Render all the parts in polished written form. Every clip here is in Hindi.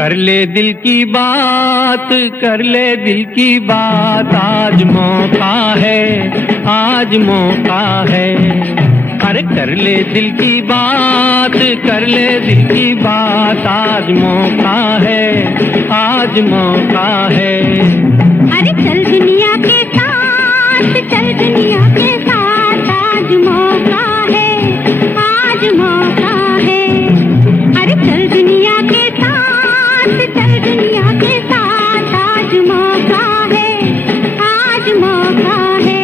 कर ले दिल की बात, कर ले दिल की बात, आज मौका है, आज मौका है। अरे कर ले दिल की बात, कर ले दिल की बात, आज मौका है, आज मौका है। अरे चल दुनिया के साथ, चल दुनिया के साथ, आज मौका है, आज मौका है। अरे चल दुनिया के साथ, चल दुनिया के साथ, आज मौका है, आज मौका है।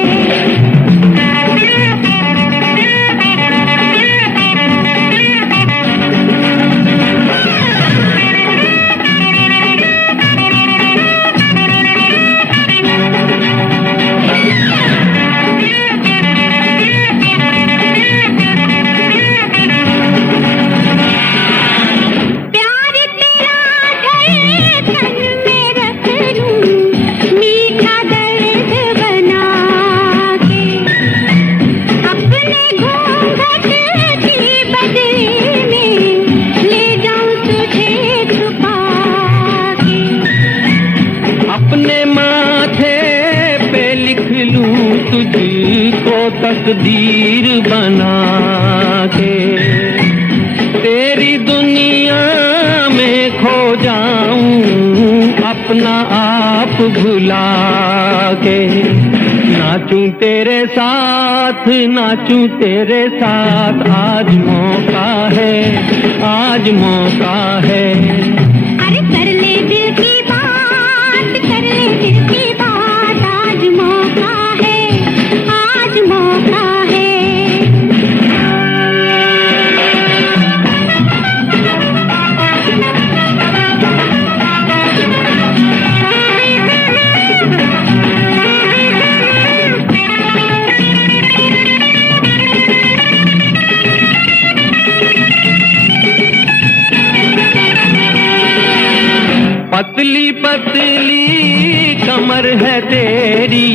तकदीर बना के तेरी दुनिया में खो जाऊं, अपना आप भुला के। नाचूं तेरे साथ, नाचूं तेरे साथ, आज मौका है, आज मौका है। अरे कर ले दिल की बात, कर ले दिल की बात, आज मौका है, आज मौका है। पतली पतली कमर है तेरी,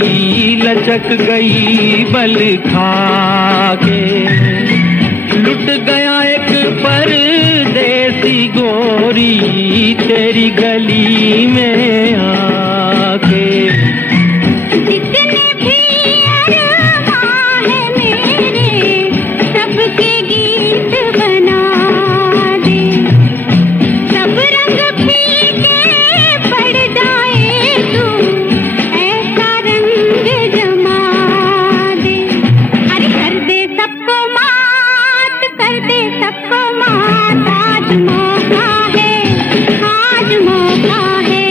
लचक गई बल खा के। लुट गया एक परदेसी गोरी, तेरी गली में आके। जितने भी अरमान है मेरे, सबके गीत बना दे। सब रंग फीके पड़ जाए तू, ऐसा रंग जमा दे। अरे कर दे सबको मात, कर दे सबको मात, आज मौका है, आज मौका है।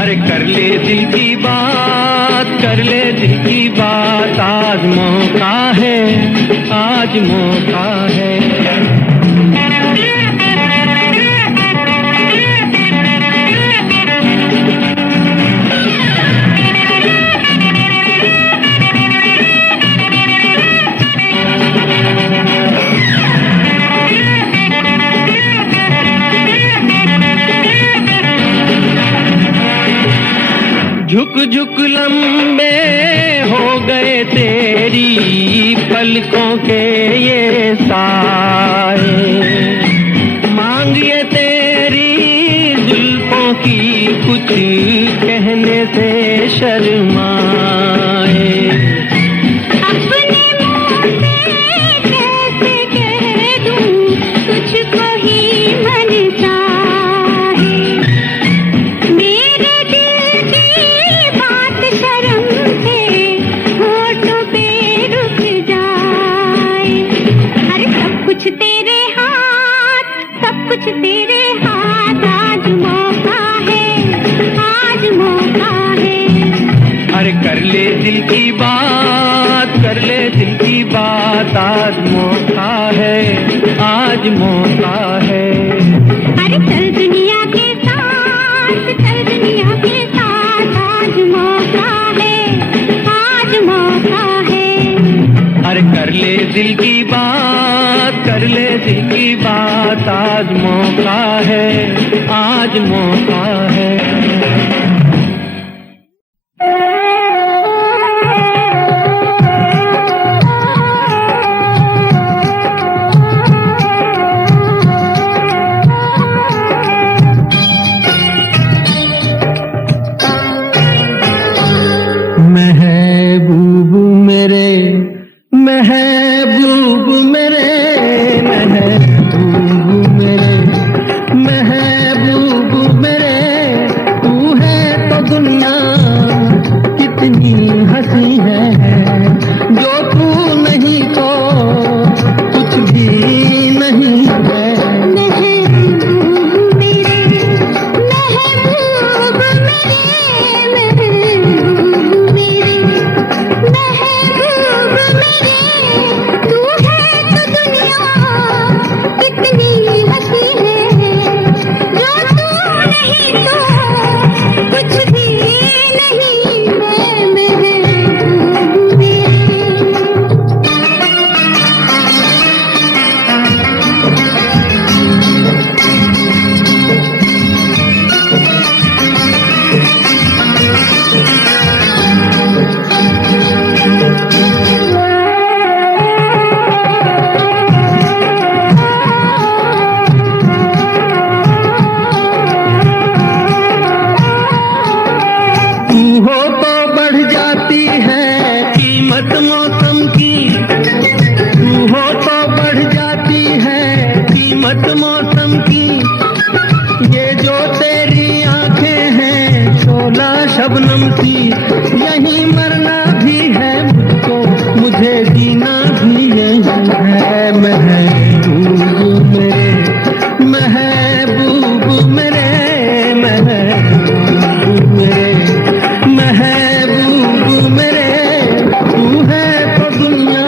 अरे कर ले दिल की बात, कर ले दिल की बात, आज मौका है, आज मौका है। झुक झुक लंबे हो गए तेरी पलकों के ये साए, मांगिए तेरी जुल्फों की कुछ कहने से शर्माए। अपने मुंह से कैसे कह दूं, तुझको ही मन चाहे। मेरे दिल की बात शर्म से होठों पे रुक जाए। अरे सब कुछ तेरे हाथ, सब कुछ तेरे हाथ, आज मौका है, आज मौका है। अरे कर ले दिल की बात, कर ले दिल की बात, आज मौका है, आज मौका है। अरे चल दुनिया के साथ, चल दुनिया के साथ, आज मौका है, आज मौका है। अरे कर ले दिल की बात, कर ले दिल की बात, आज मौका है, आज मौका है। महबूब मेरे, महबूब मेरे, महबूब मेरे, तू है तो दुनिया कितनी हंसी है, जो तू नहीं तो कुछ भी नहीं है। महबूब मेरे, महबूब मेरे, महबूब मेरे, महबूब मेरे, तू है तो दुनिया कितनी हंसी है, जो तू नहीं तो कुछ भी नहीं है। महबूब मेरे। तू हो तो बढ़ जाती है कीमत मौसम की, तू हो तो बढ़ जाती है कीमत मौसम की, ये जो तेरी आंखें हैं शोला शबनम की, यही मरना भी है मुझको, मुझे जीना भी यही है। महबूब मेरे, महबूब मेरे, महबूब मेरे, महबूब मेरे, तू है तो दुनिया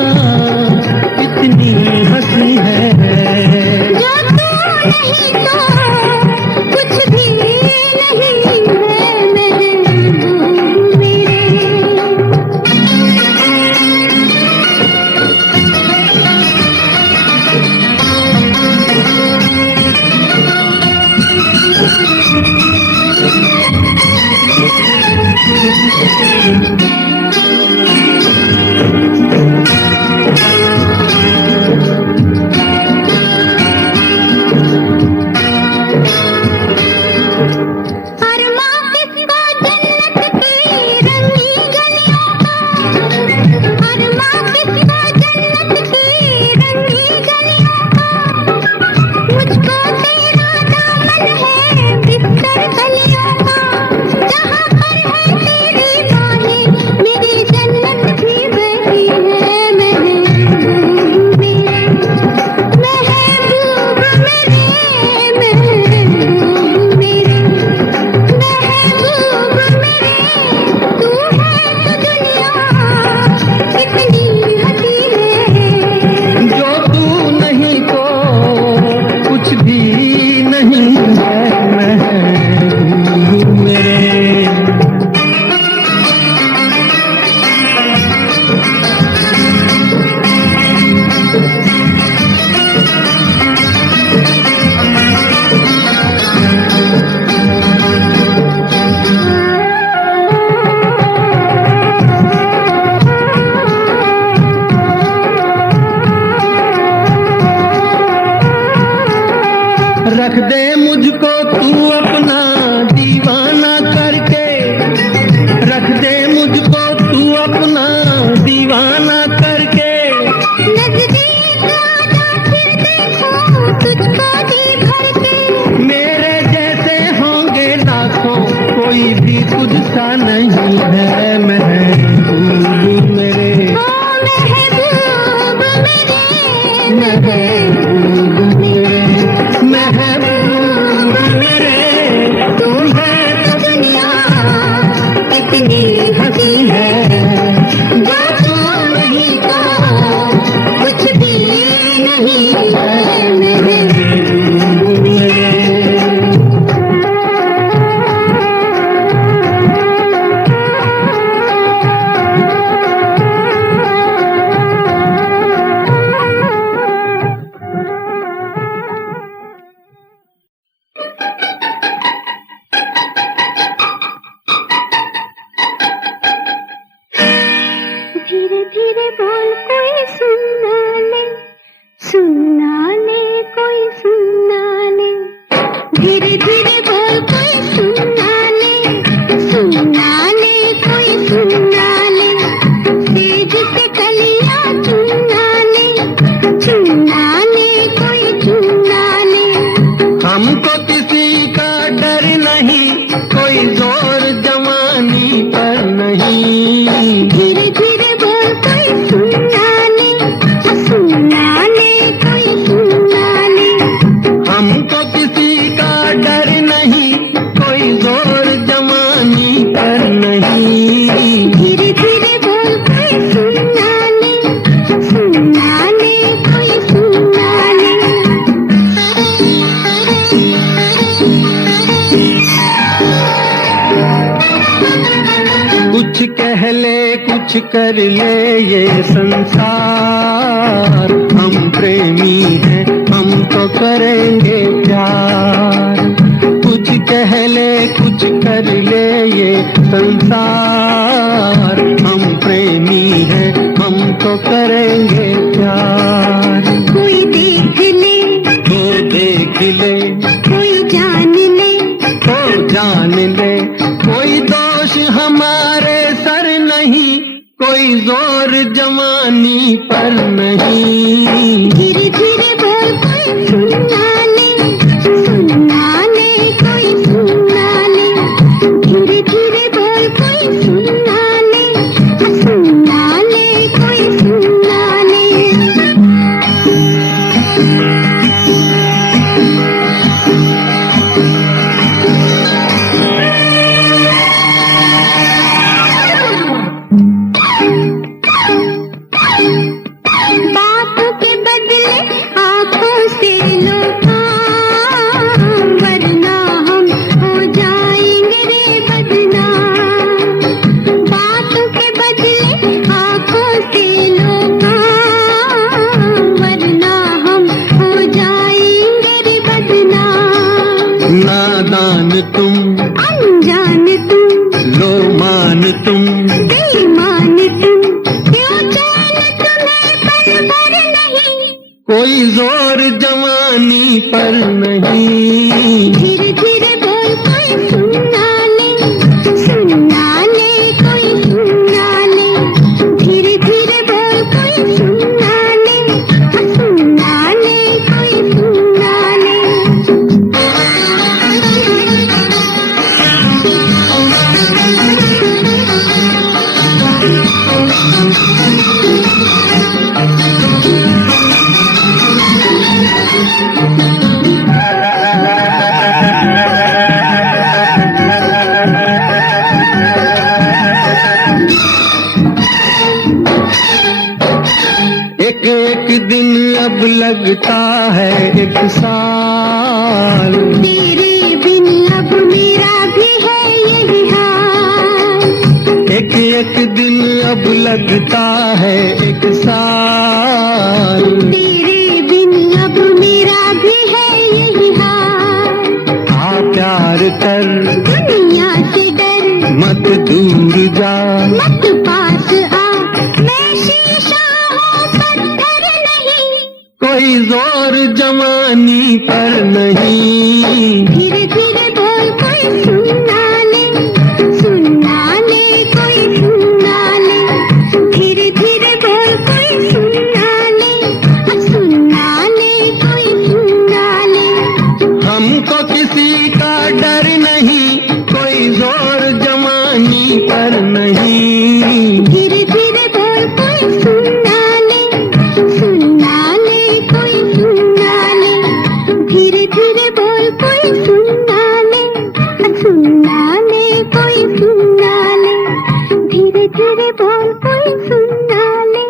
कितनी हंसी है, जो तू नहीं तो कुछ भी नहीं है। महबूब मेरे। अरमां किसका जन्नत की रंगी गलियों का, अरमां किसका जन्नत की रंगी गलियों का, मुझको तेरा दामन है बिस्तर कलियों का, जहाँ पर है तेरी बाहें मेरी जन्नत भी वही है। महबूब मेरे, महबूब मेरे, महबूब मेरे, महबूब मेरे, तू है तो दुनिया कितनी हंसी है, जो तू नहीं तो कुछ भी नहीं है। महबूब मेरे, रख दे मुझको तू अपना दीवाना करके, रख दे मुझको तू अपना दीवाना करके, नजदीक आजा फिर देखो तुझको जी भर के, मेरे जैसे होंगे लाखों कोई भी तुझसा नहीं है। महबूब मेरे, ओ महबूब मेरे, महबूब मेरे, महबूब मेरे, तू है तो दुनिया कितनी हंसी है, जो तू नहीं तो कुछ भी नहीं है। महबूब मेरे। धीरे धीरे बोल कोई सुनना ले, सुनना ले कोई सुनना ले, धीरे धीरे बोल कोई सुनना ले, सुनना ले कोई सुनना ले, तेज से कलियां चुन कर ले ये संसार, हम प्रेमी हैं हम तो करेंगे प्यार। कुछ कह ले कुछ कर ले ये संसार, हम प्रेमी हैं हम तो करेंगे प्यार। कोई देख ले तो देख ले, कोई जान ले तो जान ले, कोई दोष हमारे सर नहीं, कोई जोर जवानी पर नहीं। धीरे धीरे बोल कोई सुनना ले, सुनना ले कोई सुनना ले। धीरे धीरे बोल कोई सुनना ले, सुनना ले कोई सुनना ले। बात के बदले आंखों से लो काम, वरना हम हो जाएंगे रे बदनाम। बात के बदले आंखों से लो काम, वरना हम हो जाएंगे रे बदनाम। नादान तुम, अनजान तुम, लो मान तुम, बेईमान तुम, क्यों चैन तुम्हें पल भर नहीं। कोई जोर जवानी पर नहीं। धीरे धीरे बोल कोई सुनना ले, सुनना ले कोई सुनना ले। धीरे धीरे बोल कोई सुनना ले, सुनना ले कोई सुनना ले। एक एक दिन अब लगता है एक साल, तेरे बिन अब मेरा भी है यही हाल। एक एक दिन अब लगता है एक साल। तेरे बिन अब मेरा भी है यही हाल। आ प्यार कर दुनिया से डर, मत दूर जा, मत पास आ, मैं शीशा हूँ पत्थर नहीं। कोई जोर जवानी पर नहीं। धीरे धीरे बोल कोई सुनना ले, सुनना ले कोई सुनना ले। धीरे धीरे बोल कोई सुनना ले, सुनना ले कोई सुनना ले। हमको किसी का डर नहीं, कोई जोर जवानी पर नहीं। धीरे धीरे बोल कोई सुनना ले, सुनना ले कोई सुनना ले। धीरे धीरे बोल कोई सुनना ले, सुनना ले कोई सुनना ले। धीरे धीरे बोल कोई सुनना ले,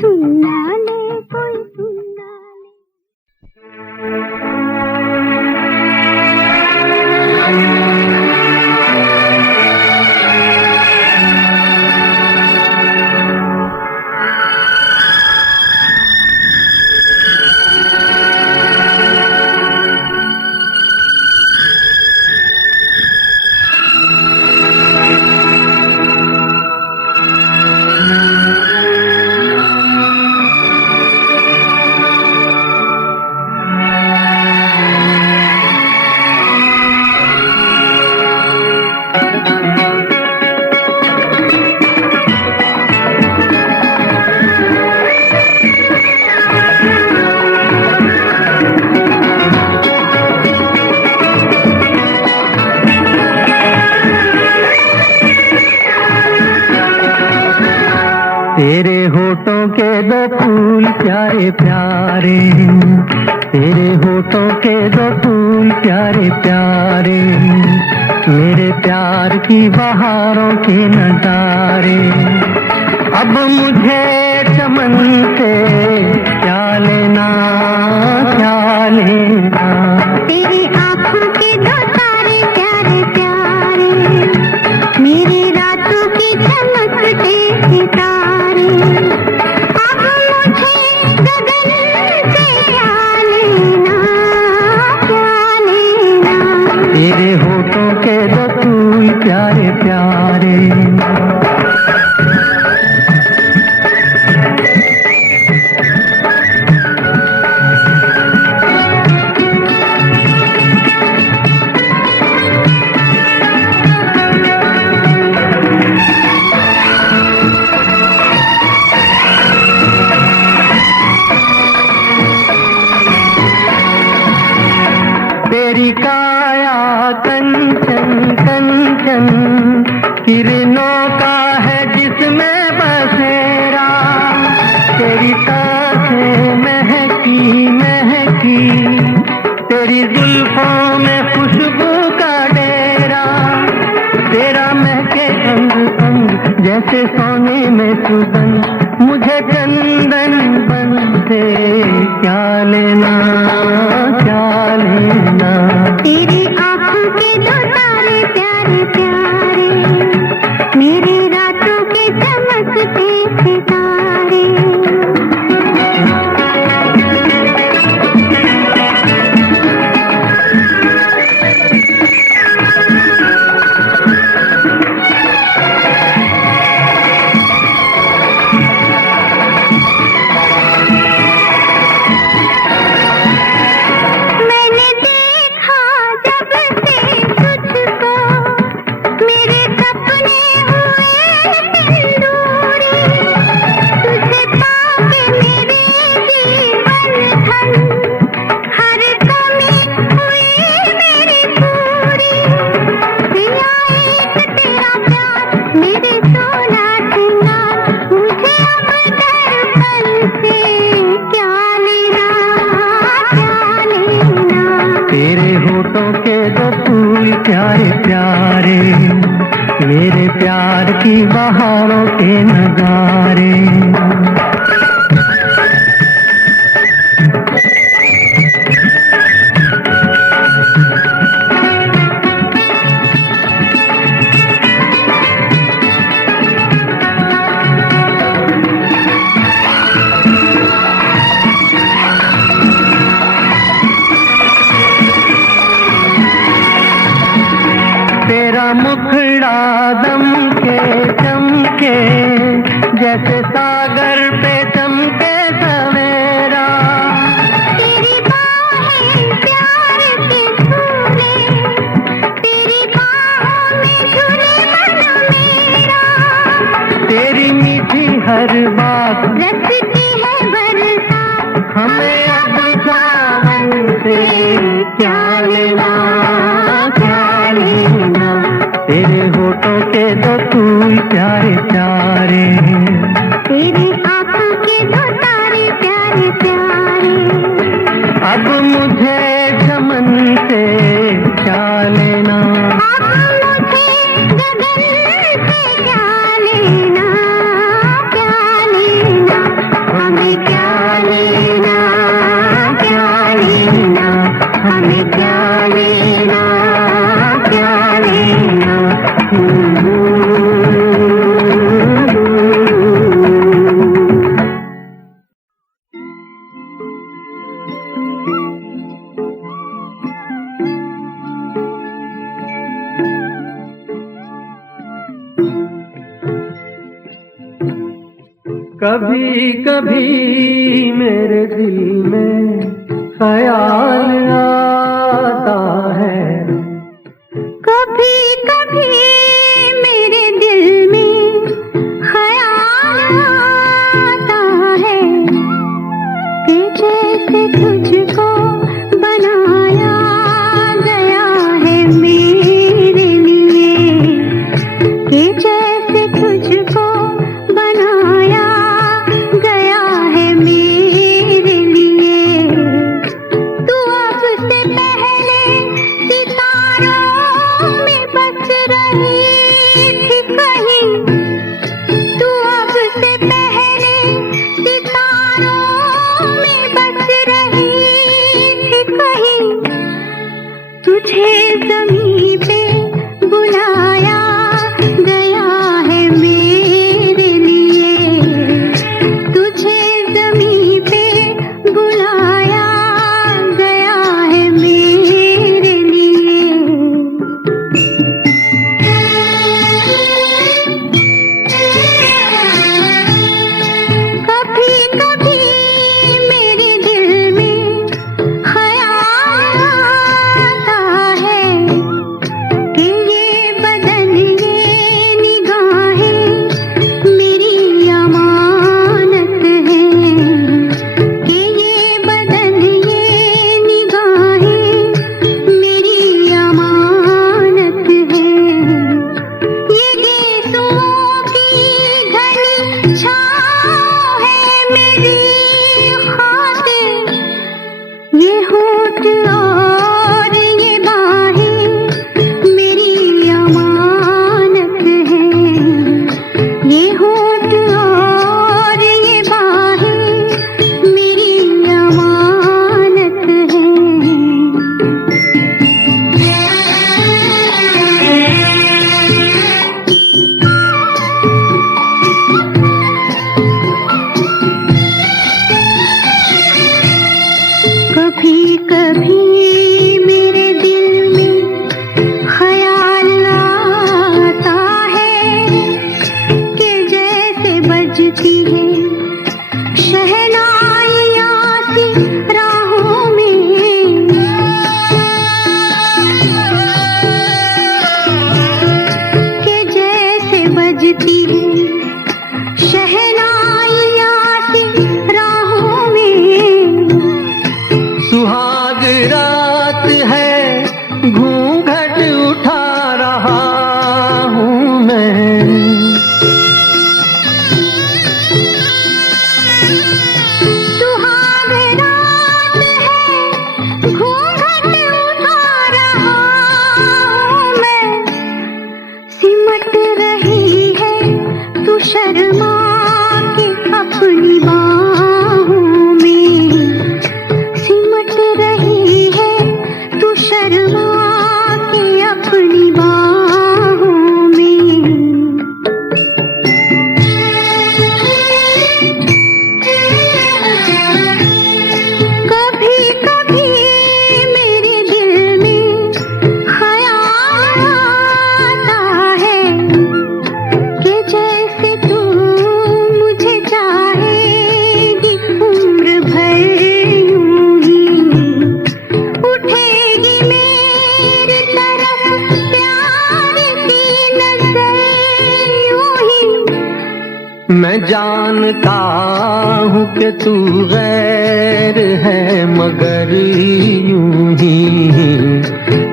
सुनना ले कोई सुनना ले। तेरे होठों के दो फूल प्यारे प्यारे, तेरे होठों के दो फूल प्यारे प्यारे, मेरे प्यार की बहारों के नजारे। अब मुझे चमन से क्या लेना, क्या लेना। तेरी आँखों के दो तारे प्यारे प्यारे, मेरी रातों की चमकते सितारे। जैसे सोने में सुगन, मुझे चंदन बन से क्या लेना, क्या लेना। तेरी आँखों के दो तारे प्यारे प्यारे, मेरी रातों के चमकते सितारे। मैंने देखा जब से तुझको, मेरे सपने हुए सिंदूरी। तुझे पाके मेरे जीवन धन, हर कमी हुई मेरी पूरी। दिया एक तेरा प्यार मेरे सोना सिंगार, मुझे अब दर्पण से क्या लेना, क्या लेना। तेरे होठों के दो फूल प्यारे प्यारे, मेरे प्यार की बहारों के नगारे। तेरा मुखड़ा दम के चमके, जैसे सागर पे चमके सवेरा। तेरी बाहें प्यार के झूले, तेरी बाहों में झूले मन मेरा। तेरी मीठी हर बात रचती है बरसात, हमें अब सावन से क्या लेना, क्या लेना। तेरे होठों के दो फूल प्यारे प्यारे, तेरी आँखों के दो तारे प्यारे प्यारे। अब मुझे चमन से क्या लेना, अब मुझे गगन से क्या लेना, क्या लेना। हमें क्या लेना, क्या लेना। हमें क्या लेना, क्या लेना। कभी कभी मेरे दिल में ख्याल आता है, कभी कभी मेरे दिल में ख्याल आता है कि जैसे तुझको बनाया गया है मेरे लिए, कि जैसे तुझको बनाया गया है मेरे लिए। तू अब से पहले सितारों में बस रही थी कहीं, तू अब से पहले सितारों में बस रही थी कहीं। तुझे ज़मीं पे बुलाया गया है मेरे लिए, तुझे ज़मीं पे बुलाया गया है मेरे लिए। कभी कभी मेरे दिल में ख्याल आता है कि ये बदन ये निगाहें मेरी अमानत है, कि ये बदन ये निगाहें मेरी अमानत है। ये गेसुओं की घनी छाँव है मेरी खातिर, ये होठ और ये बाहें मेरी अमानत है, ये मैं जानता हूँ कि तू गैर है मगर यूं ही,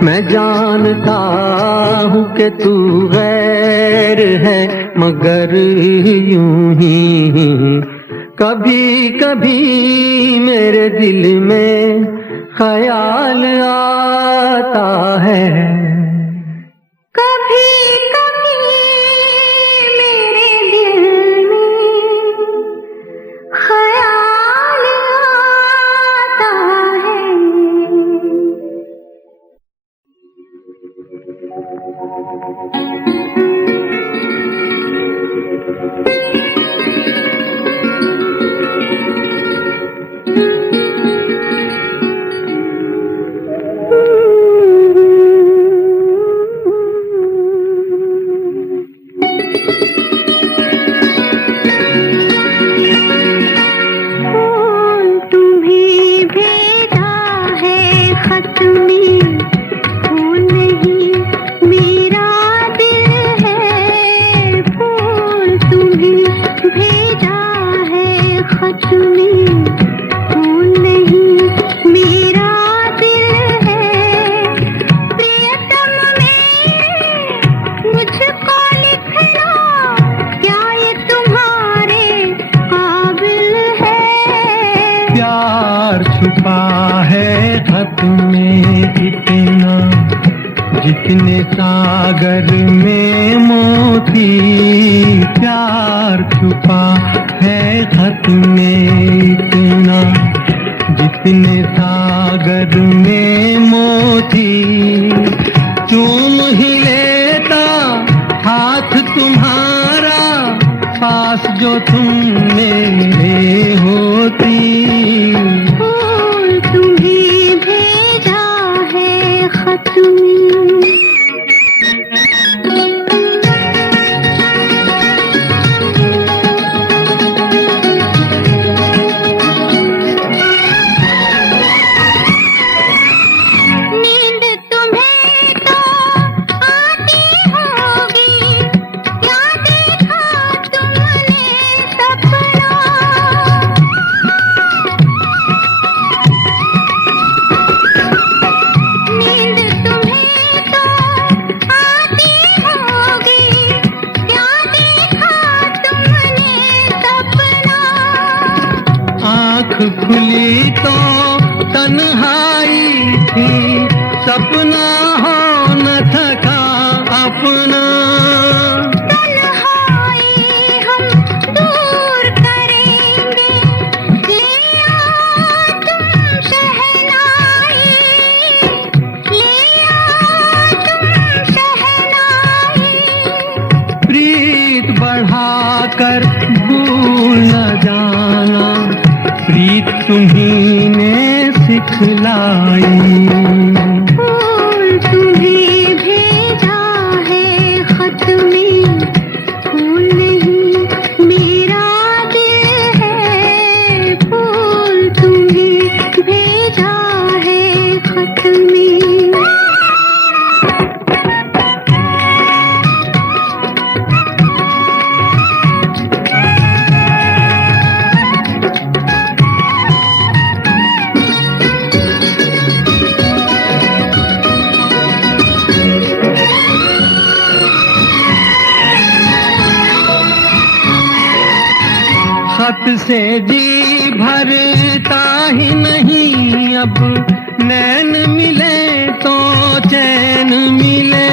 मैं जानता हूँ कि तू गैर है मगर यूं ही। कभी कभी मेरे दिल में ख्याल आता है, कभी कभी मेरे दिल में ख्याल आता है। तुम्हें भेजा है खत में, वो नहीं मेरा दिल है। फूल तुम्हें भेजा है खत में, वो नहीं मेरा दिल है। प्रियतम मेरे मुझको लिखना, क्या ये तुम्हारे काबिल है? प्यार छुपा है खत में इतना, जितने सागर में मोती। प्यार छुपा है खत में इतना, जितने सागर में मोती। चूम ही लेता हाथ तुम्हारा, पास जो तुम मेरे होती। फूल तुम्हें भेजा है खत में। नींद तुम्हें तो आती होगी, क्या देखा तुमने सपना? नींद तुम्हें तो आती होगी, क्या देखा तुमने सपना? आँख खुली तो तन्हाई थी, सपना हो न थका अपना। तन्हाई हम दूर करेंगे, ले आओ तुम शहनाई, ले आओ तुम शहनाई। प्रीत बढ़ाकर भूल न जाना, प्रीत तुम्ही ने सिखलाई। फूल तुम्हें भेजा है खत में, फूल नहीं मेरा दिल है। फूल तुम्हें भेजा है खत में। खत से जी भरता ही नहीं, अब नैन मिले तो चैन मिले।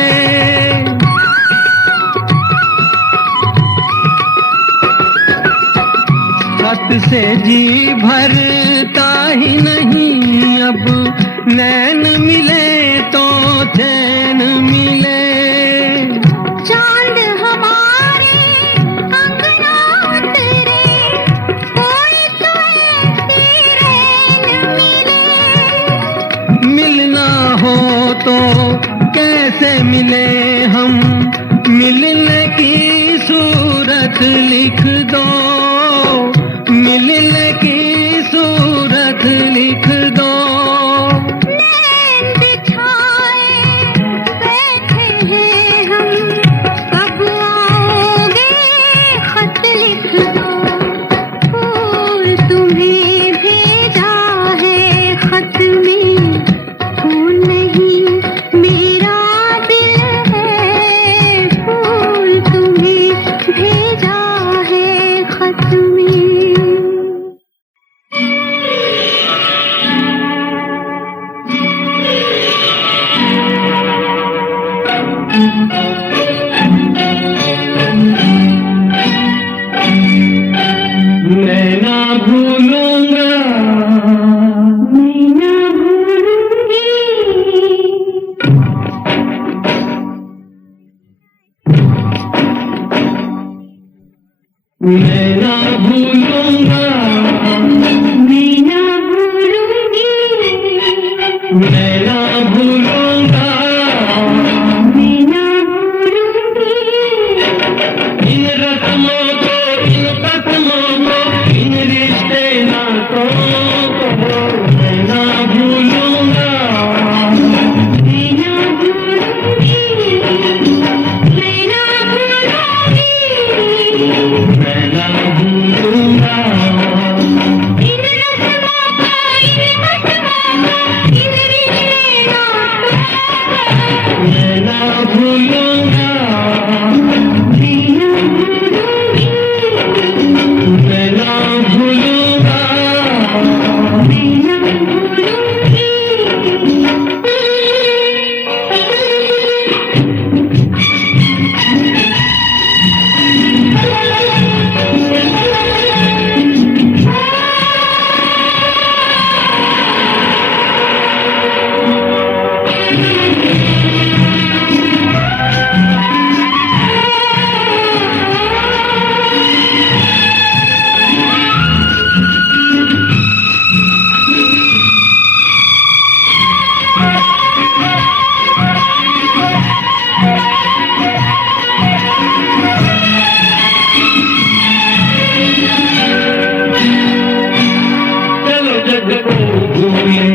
खत से जी भरता ही नहीं, अब नैन मिले तो चैन मिले। चांद हमारे अंगना उतरे, कोई तो ऐसी रैन मिले। मिलना हो तो कैसे मिले हम, मिलने की सूरत लिख दो, मिलने की सूरत लिख दो। नैन बिछाए बैठे हैं हम, कब आओगे खत लिख दो। तुम्हें भेजा है खत में, फूल नहीं मेरा दिल है, फूल तुम्हें भेजा है खत में। मैं ना भूलूंगा, मैं ना भूलूंगी, मैं ना भूलूंगा, मैं ना भूलूंगी, मैं ना भूलूंगा मैं ना भूलूंगी, इन रस्मों को, इन कसमों को, इन रिश्ते नातों को। मैं ना भूलूंगा, मैं ना भूलूंगी, मैं ना भूलूंगी, मैं ना भूलूंगा इन रस्मों को, इन कसमों को, इन रिश्ते नातों को। मैं ना भूलूंगा, मैं ना भूलूंगी, मैं ना भूलूंगा। मैं ना भूलूंगी। चलो जग को भूले,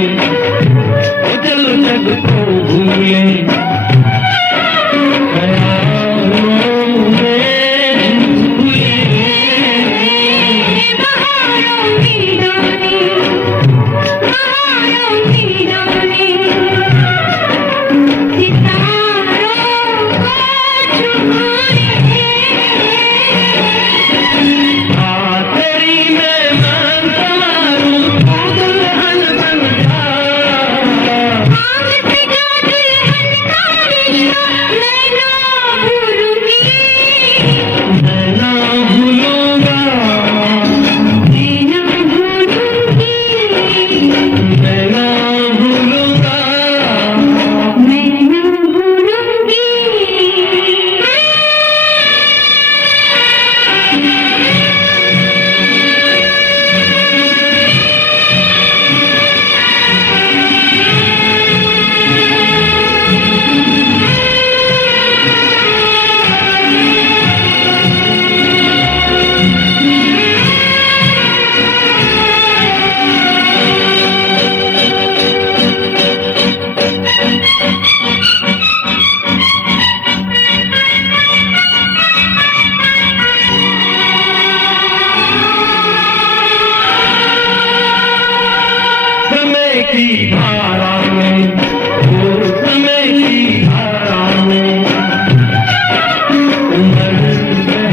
चलो जग को भूले, ख्यालों में भूले। बहारों की डाली, बहारों की डाली, सितारों को छुए। तेरी मैं मान समारूं, तू दुल्हन बन जा। आग से जो दुल्हन का रिश्ता, मैं ना भूलूंगी, मैं ना भूलूंगा, मैं ना भूलूंगी, मैं ना भूलूंगा। मैं ना भूलूंगी। समय की धारा में, ओ समय की धारा में, उम्र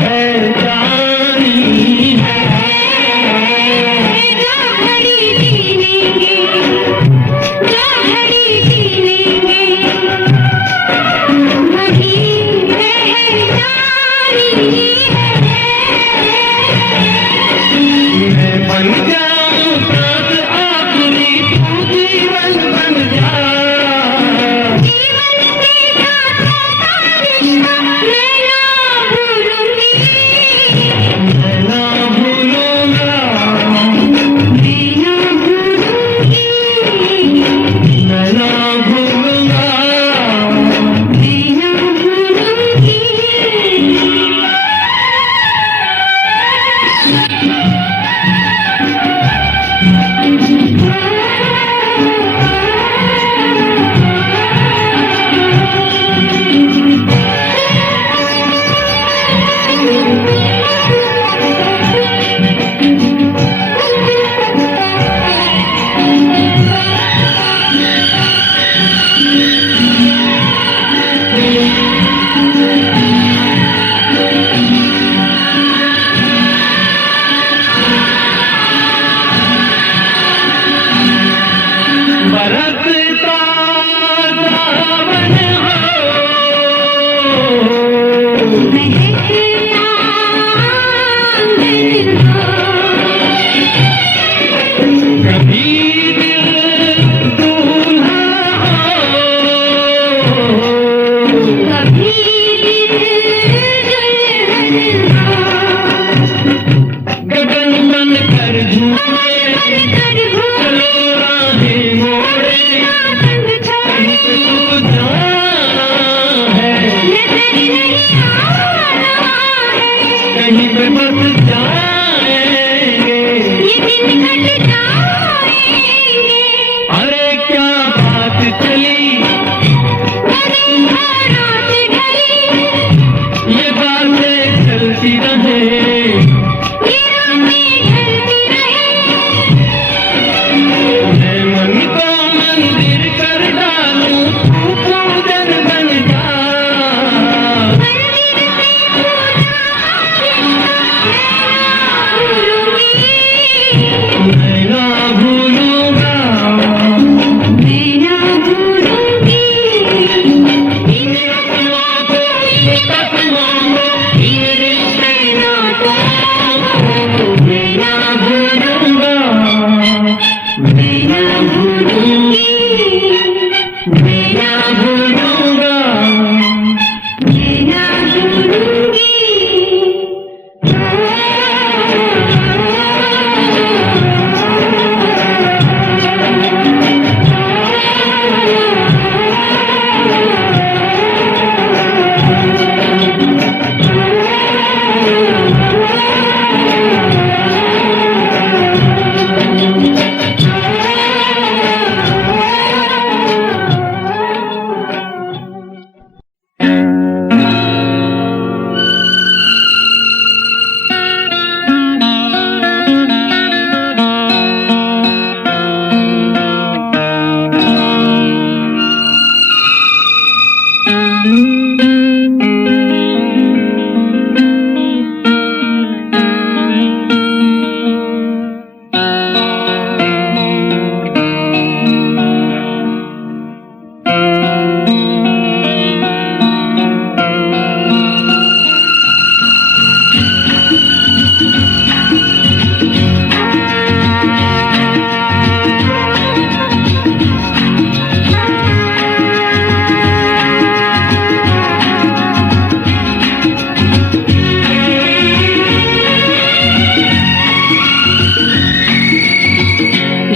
है जानी है। जो घड़ी जी लेंगे, जो घड़ी जी लेंगे, वही रह जानी है। मैं बन जाऊं सांस आखिरी, तू जीवन दिन कट जाएंगे। अरे क्या बात चली, दिन और रात ढली, ये बातें चलती रहे, ये रातें ढलती रहे। मैं मन को मंदिर कर डालूं, तू पूजन बन जा। मैं ना भूलूंगा, मैं ना भूलूंगी इन रस्मों को, इन कसमों को, इन रिश्ते नातों को। मैं ना भूलूंगा, मैं ना भूलूंगी, मैं ना भूलूंगा। मैं ना भूलूंगी।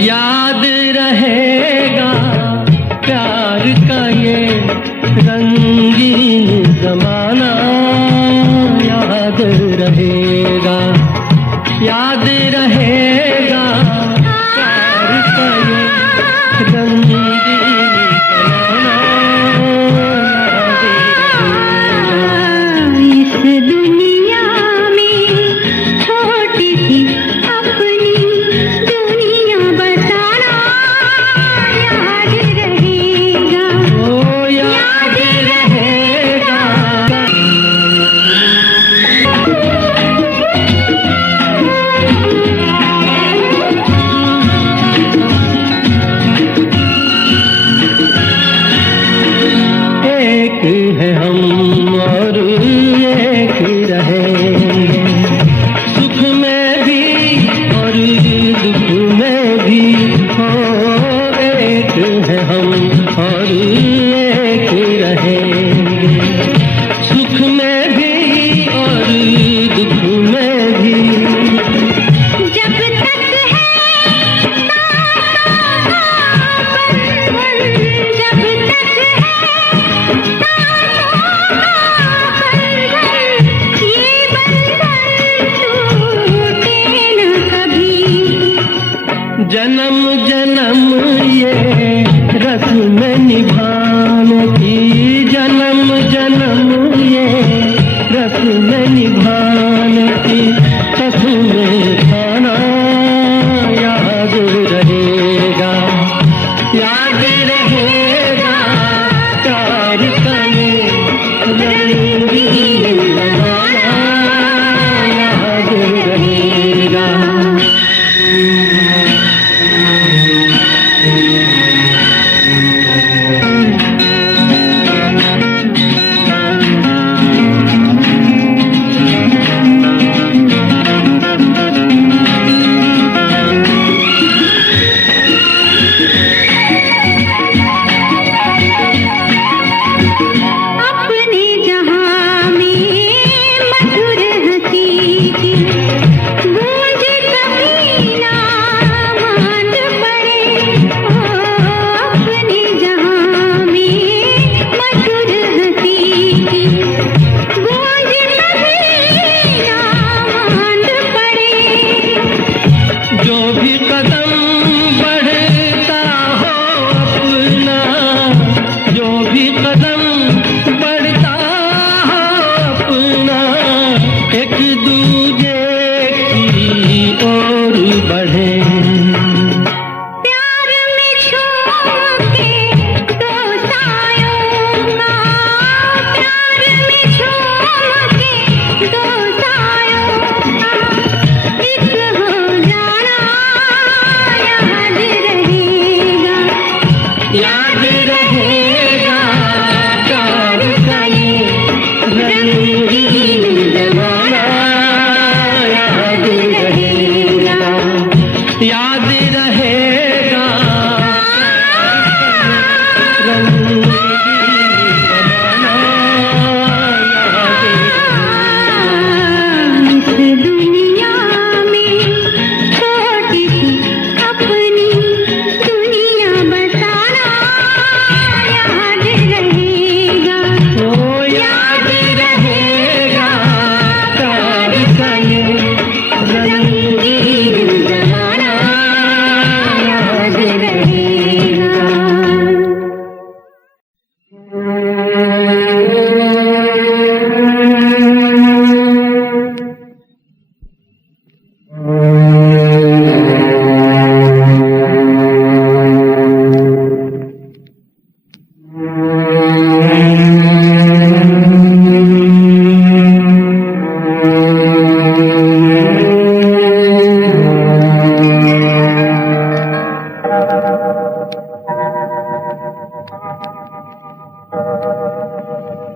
याद रहेगा प्यार का ये रंगीन जमाना, याद रहेगा, याद रहेगा प्यार का ये रंगीन जमाना, याद रहेगा। इस दुनिया में छोटी सी अपनी दुनिया बसाना याद रहेगा। ओ याद रहेगा। एक है हम और एक रहेंगे, सुख में भी और दुख में भी। हो एक है हम और एक रहेंगे, सुख में भी और दुख में भी। जब तक है सांसों का बंधन, जब तक है सांसों का बंधन, ये बंधन टूटे न कभी। जन्म जन्म ये रस्म निभाने की, जन्म जन्म ये रस्म निभाने की, कसम खाना याद रहेगा, याद रहेगा प्यार का ये रंगीन जमाना, याद रहेगा। भी कदम बढ़ता हो अपना, जो भी कदम बढ़ता हो अपना, एक दूजे की ओर बढ़े। प्यार में झूम के दो सायों का, प्यार में झूम के दो सायों का एक हो जाना याद रहेगा, याद रहेगा प्यार का ये रंगीन जमाना, याद रहेगा, याद रहेगा रंगीन जमाना, याद रहेगा। इस दुनिया में छोटी सी अपनी दुनिया बसाना याद रहेगा, ओ याद रहेगा प्यार का ये रंगीन जमाना, याद रहेगा।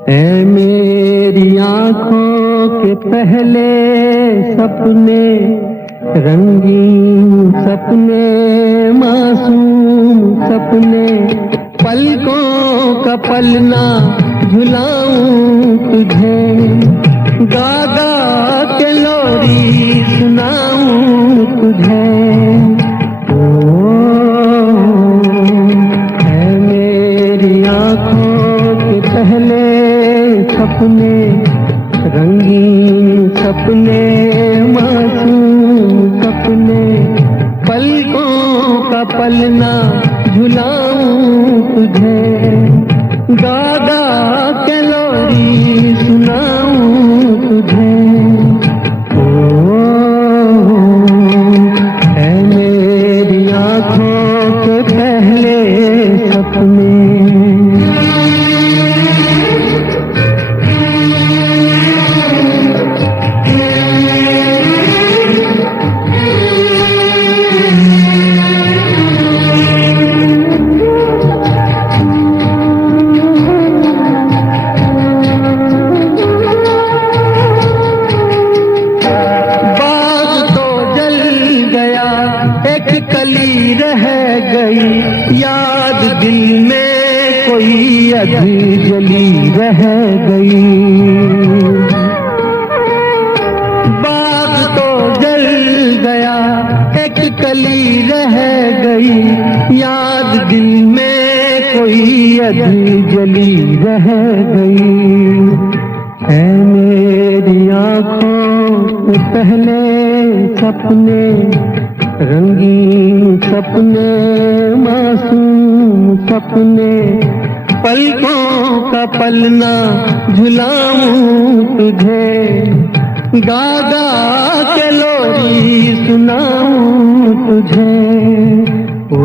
ऐ मेरी आँखों के पहले सपने, रंगीन सपने, मासूम सपने, पलकों का पलना झुलाऊं तुझे, गा गा के लोरी सुनाऊं तुझे। ओ है मेरी आँखों के पहले सपने, रंगीन सपने, मासूम सपने, पलकों का पलना झुलाऊं तुझे, गा गा के लोरी सुनाऊं तुझे। ओ है मेरी आँखों के पहले सपने। कली रह गई याद दिल में कोई अधी जली रह गई, बाग तो जल गया एक कली रह गई, याद दिल में कोई अधी जली रह गई। है मेरी आँखों के पहले सपने, रंगीन सपने, मासूम सपने, पलकों का पलना झुलाऊं तुझे, गा गा के लोरी सुनाऊं तुझे। ओ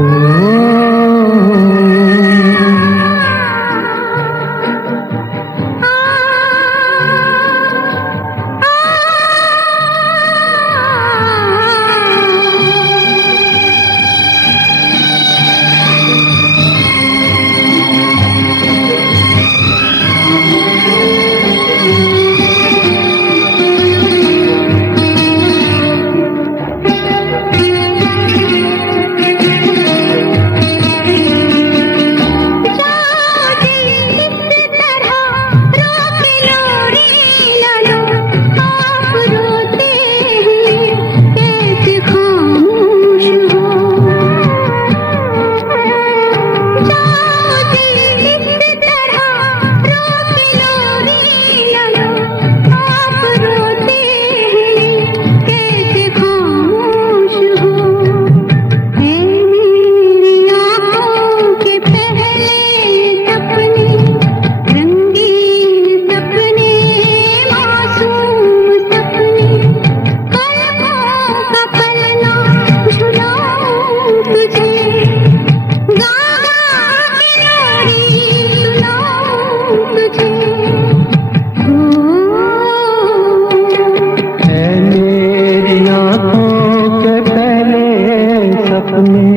में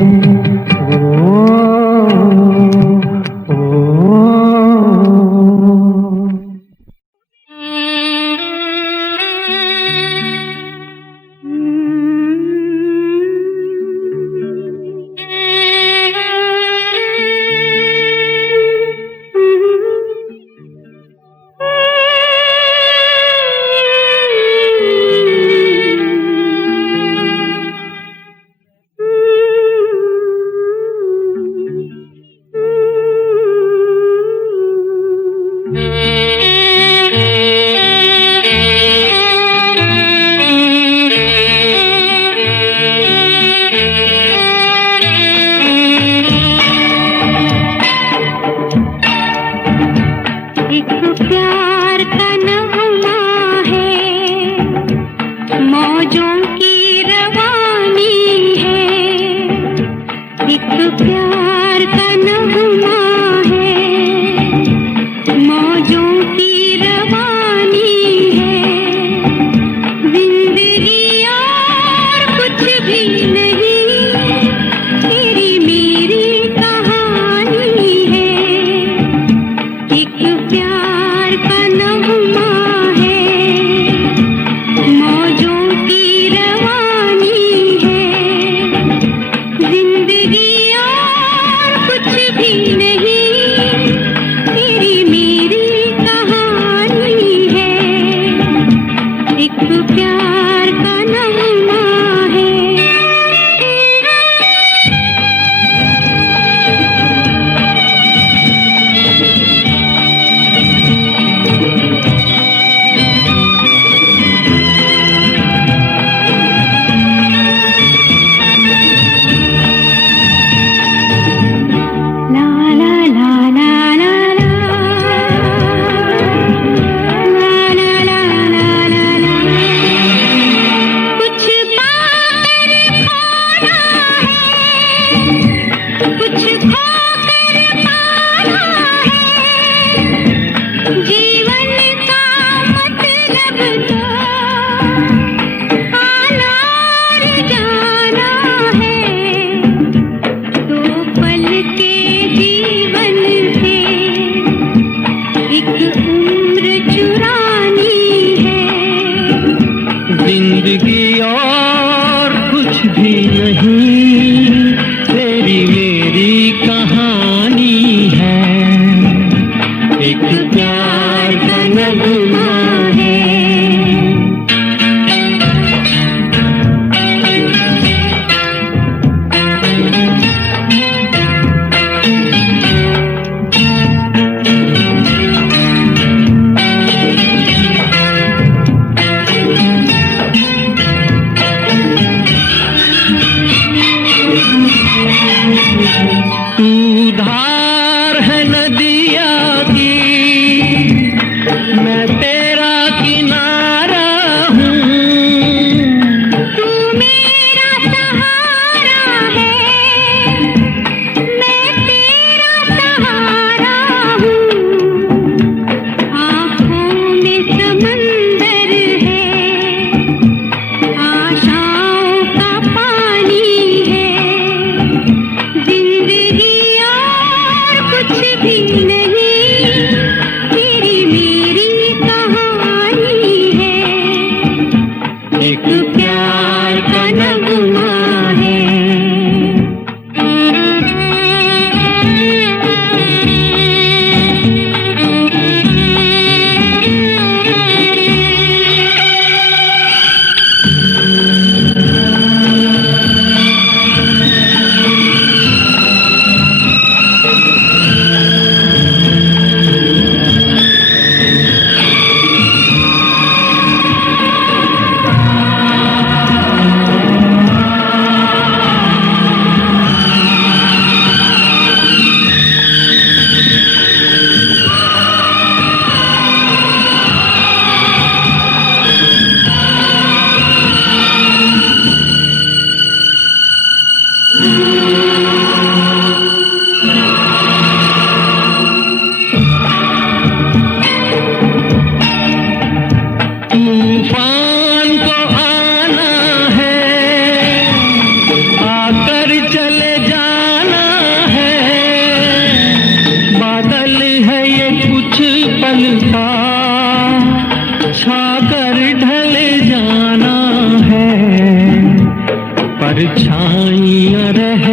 परछाइयां रह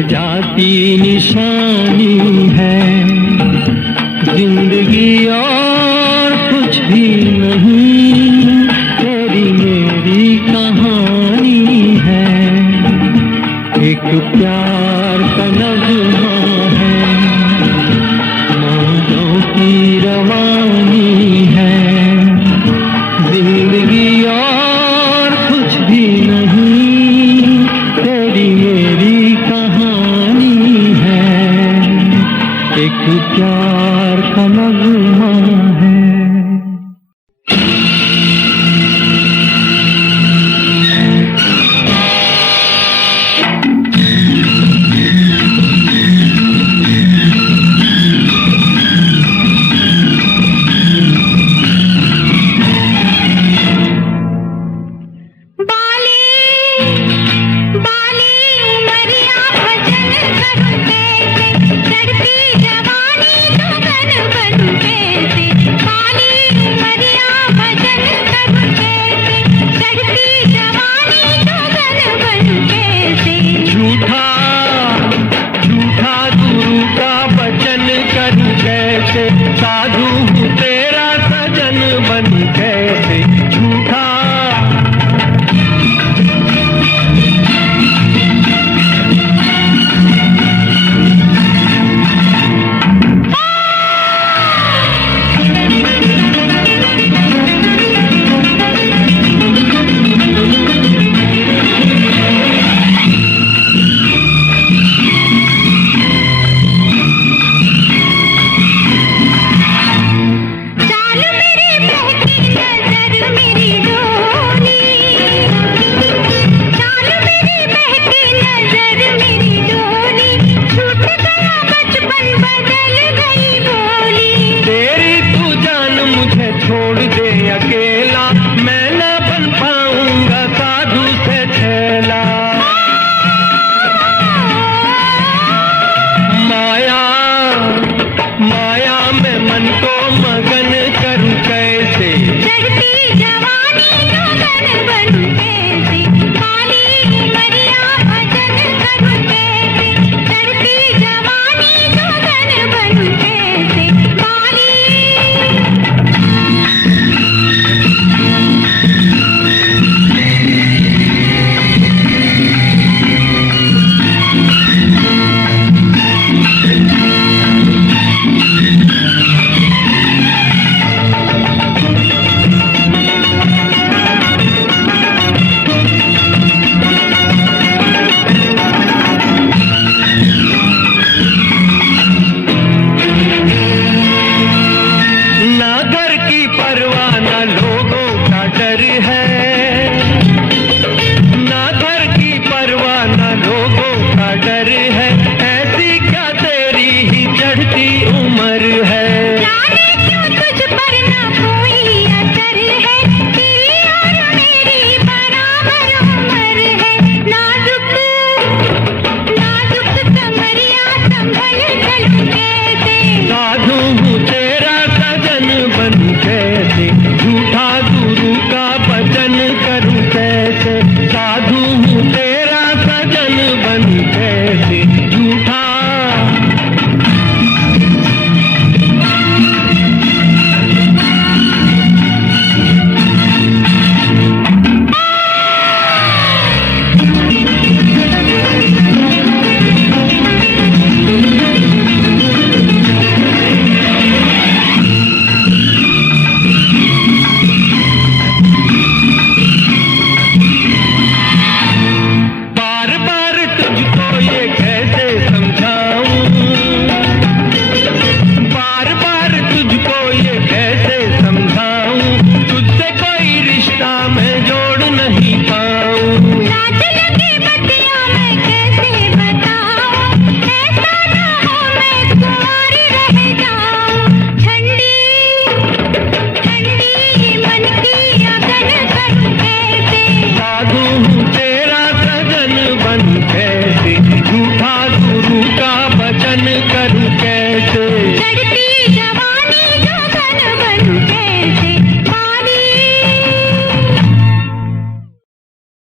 जाती निशानी है। जिंदगी और कुछ भी नहीं, तेरी मेरी कहानी है। एक प्यार का नगमा है, मौजों की रवानी है। जिंदगी और कुछ भी नहीं, तेरी मेरी कहानी है। एक प्यार